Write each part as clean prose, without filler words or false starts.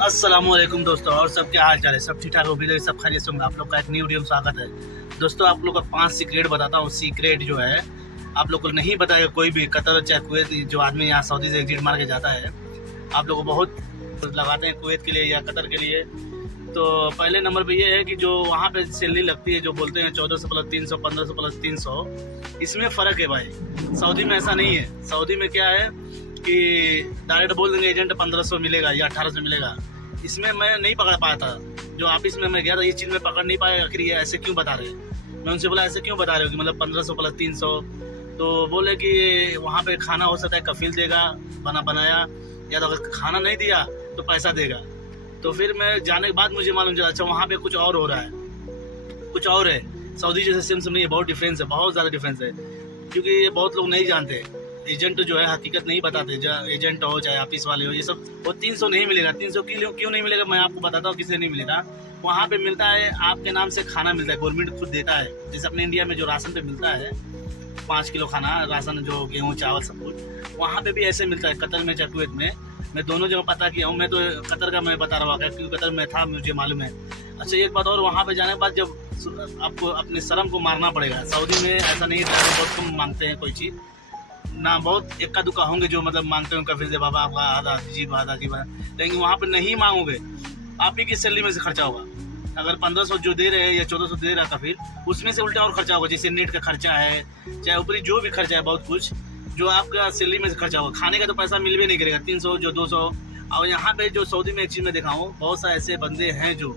अस्सलामुअलैकुम दोस्तों, और सब क्या हाल चाल है। सब ठीक ठाक उम्मीद है सब खैरियत से होंगे। आप लोग का एक न्यू वीडियो में स्वागत है। दोस्तों, आप लोग का 5 सीक्रेट बताता हूँ। सीक्रेट जो है आप लोग को नहीं बताएगा कोई भी, कतर चाहे कुवैत, जो आदमी यहाँ सऊदी से एग्जिट मार के जाता है, आप लोग को बहुत लगाते हैं कुवैत के लिए या कतर के लिए। तो पहले नंबर पे ये है कि जो वहाँ पे सैलरी लगती है, जो बोलते हैं 1400 प्लस 300, 1500 प्लस 300, इसमें फ़र्क है भाई। सऊदी में ऐसा नहीं है। सऊदी में क्या है कि डायरेक्ट बोल देंगे एजेंट 1500 मिलेगा या 1800 मिलेगा। इसमें मैं नहीं पकड़ पाया था। जो ऑफिस में मैं गया था, ये चीज़ मैं पकड़ नहीं पाया। आखिर ये ऐसे क्यों बता रहे हैं। मैं उनसे बोला ऐसे क्यों बता रहे हो कि मतलब 1500 प्लस 300। तो बोले कि वहाँ पे खाना हो सकता है कफील देगा बना बनाया, या तो अगर खाना नहीं दिया तो पैसा देगा। तो फिर मैं जाने के बाद मुझे मालूम चला, अच्छा वहाँ पे कुछ और हो रहा है, कुछ और है। सऊदी जैसे सिस्टम नहीं है, बहुत डिफरेंस है, बहुत ज़्यादा डिफरेंस है। क्योंकि ये बहुत लोग नहीं जानते। एजेंट जो है हकीकत नहीं बताते। एजेंट हो चाहे ऑफिस वाले हो, ये सब वो 300 नहीं मिलेगा। 300 क्यों नहीं मिलेगा, मैं आपको बताता हूँ किसे नहीं मिलेगा। वहाँ पे मिलता है आपके नाम से खाना मिलता है, गवर्नमेंट खुद देता है। जैसे अपने इंडिया में जो राशन पे मिलता है 5 किलो खाना राशन, जो गेहूँ चावल सब कुछ, वहाँ पे भी ऐसे मिलता है। कतर में चाहे कुवैत में, मैं दोनों जगह पता किया हूँ। मैं तो कतर का मैं बता रहा हूँ क्योंकि कतर में था, मुझे मालूम है। अच्छा एक बात और, वहाँ पे जाने के बाद जब आपको अपने शर्म को मारना पड़ेगा। सऊदी में ऐसा नहीं है, बहुत कम मांगते हैं कोई चीज़ ना, बहुत इक्का दुक्का होंगे जो मतलब मांगते हैं कफिल से बाबा आपका आधा जी। लेकिन वहाँ पे नहीं मांगोगे, आप ही की सैलरी में से खर्चा होगा। अगर 1500 जो दे रहे हैं या 1400 दे रहा कफिल, उसमें से उल्टा और खर्चा होगा। जैसे नेट का खर्चा है, चाहे ऊपरी जो भी खर्चा है, बहुत कुछ जो आपका सैलरी में से खर्चा होगा। खाने का तो पैसा मिल भी नहीं करेगा, 300 जो 200। और यहाँ पे जो सऊदी में एक चीज़ में देखा हूँ, बहुत सारे ऐसे बंदे हैं जो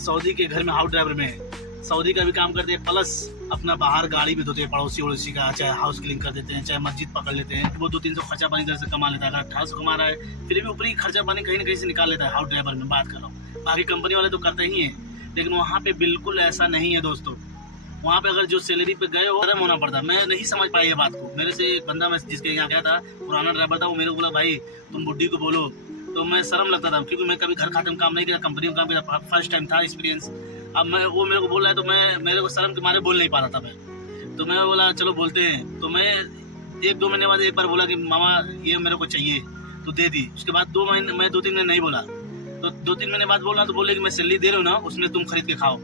सऊदी के घर में हाउस ड्राइवर में है, सऊदी का भी काम करते हैं, प्लस अपना बाहर गाड़ी भी धोते हैं, पड़ोसी वड़ोसी का, चाहे हाउस क्लीन कर देते हैं, चाहे मस्जिद पकड़ लेते हैं। वो 200-300 खर्चा पानी इधर से कमा लेता है। अगर 1800 कमा रहा है, फिर भी ऊपरी खर्चा पानी कहीं ना कहीं से निकाल लेता है। हाउस ड्राइवर में बात कर रहा हूँ, बाकी कंपनी वाले तो करते ही हैं, लेकिन वहाँ पे बिल्कुल ऐसा नहीं है दोस्तों। वहाँ पे अगर जो सैलरी पे गए, वो गर्म होना पड़ता। मैं नहीं समझ पाई ये बात को। मेरे से एक बंदा, मैं जिसके यहाँ गया था, पुराना ड्राइवर था, वो मेरे को बोला भाई तुम बुड्ढी को बोलो। तो मैं शर्म लगता था, क्योंकि मैं कभी घर खाते में काम नहीं किया, कंपनी में काम किया, फर्स्ट टाइम था एक्सपीरियंस। अब मैं, वो मेरे को बोल रहा है, तो मेरे को शर्म के मारे बोल नहीं पा रहा था मैं। तो मैं बोला चलो बोलते हैं। तो मैं 1-2 महीने बाद एक बार बोला कि मामा ये मेरे को चाहिए, तो दे दी। उसके बाद 2 महीने, मैं 2-3 महीने नहीं बोला। तो 2-3 महीने बाद बोला, तो बोले कि मैं सैलरी दे रहा हूँ ना, उसमें तुम खरीद के खाओ।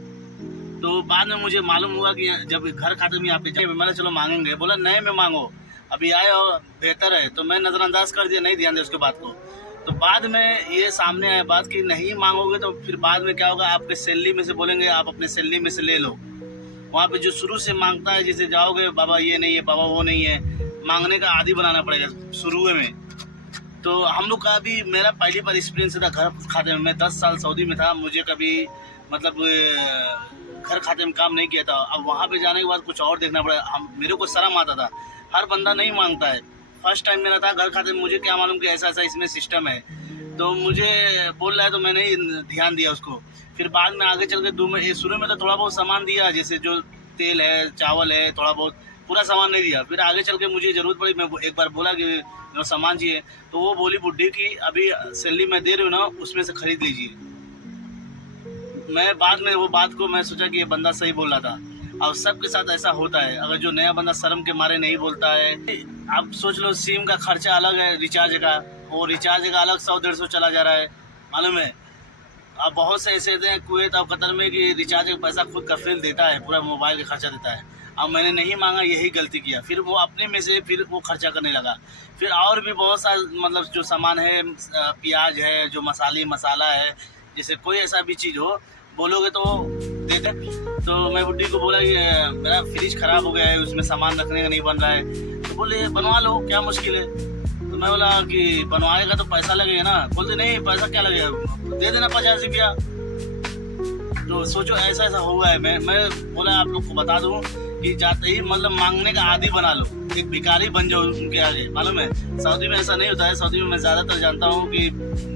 तो बाद में मुझे मालूम हुआ कि जब घर खाते में आपके जाए, मैंने चलो मांगेंगे, बोला नए में मांगो, अभी आए हो बेहतर है। तो मैं नज़रअंदाज कर दिया, नहीं ध्यान दिया उसके बात को। तो बाद में ये सामने आया बात कि नहीं मांगोगे तो फिर बाद में क्या होगा, आपके सैलरी में से बोलेंगे आप अपने सैलरी में से ले लो। वहाँ पे जो शुरू से मांगता है, जैसे जाओगे बाबा ये नहीं है, बाबा वो नहीं है, मांगने का आदी बनाना पड़ेगा शुरू में। तो हम लोग का भी, मेरा पहली बार एक्सपीरियंस था घर खाते में। मैं 10 साल सऊदी में था, मुझे कभी मतलब घर खाते में काम नहीं किया था। अब वहाँ पे जाने के बाद कुछ और देखना पड़ा। मेरे को शर्म आता था, हर बंदा नहीं मांगता है। फर्स्ट टाइम मेरा था घर खाते में, मुझे क्या मालूम कि ऐसा ऐसा इसमें सिस्टम है। तो मुझे बोल रहा है तो मैंने ध्यान दिया उसको। फिर बाद में आगे चल के शुरू में तो थोड़ा बहुत सामान दिया, जैसे जो तेल है, चावल है, थोड़ा बहुत, पूरा सामान नहीं दिया। फिर आगे चल के मुझे ज़रूरत पड़ी, मैं एक बार बोला कि मेरा सामान चाहिए, तो वो बोली बुड्ढी की अभी सैलरी मैं दे रही हूँ ना, उसमें से खरीद लीजिए। मैं बाद में वो बात को मैं सोचा कि ये बंदा सही बोल रहा था। और सबके साथ ऐसा होता है, अगर जो नया बंदा शर्म के मारे नहीं बोलता है। आप सोच लो, सिम का खर्चा अलग है रिचार्ज का, वो रिचार्ज का अलग 100-150 चला जा रहा है, मालूम है। अब बहुत से ऐसे हैं कुवैत और कतर में कि रिचार्ज का पैसा खुद कफील देता है, पूरा मोबाइल का खर्चा देता है। अब मैंने नहीं मांगा, यही गलती किया। फिर वो अपने में से फिर वो खर्चा करने लगा। फिर और भी बहुत सा मतलब जो सामान है, प्याज है, जो मसाला है, जैसे कोई ऐसा भी चीज़ हो, बोलोगे तो दे दे। तो मैं बुड्ढी को बोला कि मेरा फ्रिज ख़राब हो गया है, उसमें सामान रखने का नहीं बन रहा है। तो बोले बनवा लो, क्या मुश्किल है। तो मैं बोला कि बनवाएगा तो पैसा लगेगा ना। बोलते नहीं पैसा क्या लगेगा, दे देना 50 रुपया। तो सोचो ऐसा ऐसा हुआ है। मैं बोला आप लोग को बता दूं कि जाते ही मतलब मांगने का आदी बना लो, एक भिखारी बन जाओ उनके आगे, मालूम है। सऊदी में ऐसा नहीं होता है। सऊदी में मैं ज़्यादातर जानता हूँ कि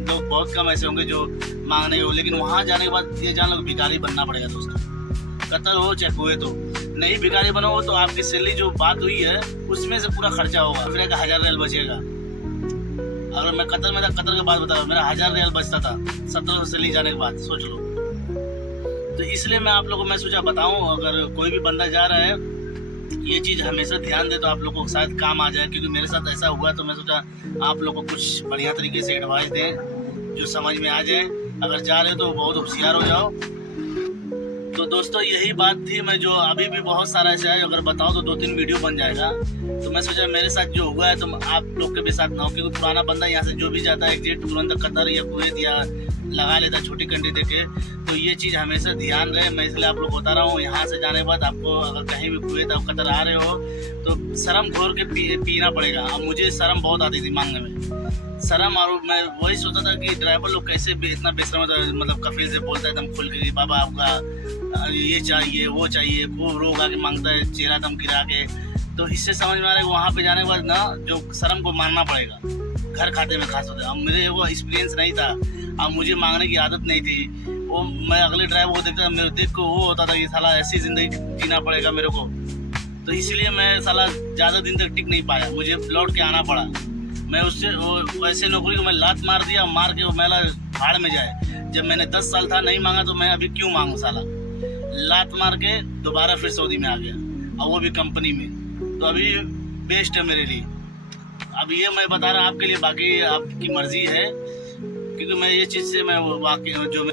लोग बहुत कम ऐसे होंगे जो मांगने हो, लेकिन वहाँ जाने के बाद ये जान लो भिखारी बनना पड़ेगा दोस्तों। कतर हो चाहे कुवैत हो, नहीं भिखारी बनो तो आपकी सैलरी जो बात हुई है उसमें से पूरा खर्चा होगा, फिर 1000 रियाल बचेगा। अगर मैं कतर में था, कतर के बाद बता रहा हूँ, मेरा 1000 रियाल बचता था 1700 सैलरी जाने के बाद, सोच लो। तो इसलिए मैं आप लोगों को मैं सोचा बताऊँ, अगर कोई भी बंदा जा रहा है ये चीज़ हमेशा ध्यान दे तो आप लोगों को शायद काम आ जाए। क्योंकि मेरे साथ ऐसा हुआ, तो मैं सोचा आप लोगों को कुछ बढ़िया तरीके से एडवाइस दें जो समझ में आ जाए। अगर जा रहे हो तो बहुत होशियार हो जाओ। तो दोस्तों यही बात थी। मैं जो अभी भी बहुत सारा ऐसा है, अगर बताऊं तो 2-3 वीडियो बन जाएगा। तो मैं सोचा मेरे साथ जो हुआ है तो आप लोग के भी साथ ना हो, क्योंकि पुराना बंदा यहाँ से जो भी जाता है एग्जिट तुरंत कतर या कुवैत या लगा लेता है छोटी कंट्री देके। तो ये चीज़ हमेशा ध्यान रहे। मैं इसलिए आप लोग को बता रहा हूँ, यहाँ से जाने के बाद आपको अगर कहीं भी कुवैत और कतर आ रहे हो तो शर्म घोर के पीना पड़ेगा। अब मुझे शर्म बहुत आती थी मांगने में, शर्म। और मैं वही सोचता था कि ड्राइवर लोग कैसे इतना बेशर्म होता है, मतलब कफिल से बोलता है एकदम खुल के, बाबा आपका ये चाहिए वो चाहिए, खूब रोक आके मांगता है चेहरा दम गिरा के। तो इससे समझ में आ रहा है वहाँ पे जाने के बाद ना जो शर्म को मानना पड़ेगा, घर खाते में खास होता है। अब मेरे वो एक्सपीरियंस नहीं था, अब मुझे मांगने की आदत नहीं थी। वो मैं अगले ड्राइवर को देखता, मेरे देख को वो होता था कि साला ऐसी ज़िंदगी जीना पड़ेगा मेरे को। तो इसलिए मैं साला ज़्यादा दिन तक टिक नहीं पाया, मुझे लौट के आना पड़ा। मैं उससे वैसे नौकरी को मैं लात मार दिया, मार के वो मेला भाड़ में जाए। जब मैंने 10 साल था नहीं मांगा तो मैं अभी क्यों मांगू साला। लात मार के दोबारा फिर सऊदी में आ गया, और वो भी कंपनी में। तो अभी बेस्ट है मेरे लिए। अब ये मैं बता रहा आपके लिए, बाकी आपकी मर्जी है, क्योंकि मैं ये चीज़ से मैं वाकई जो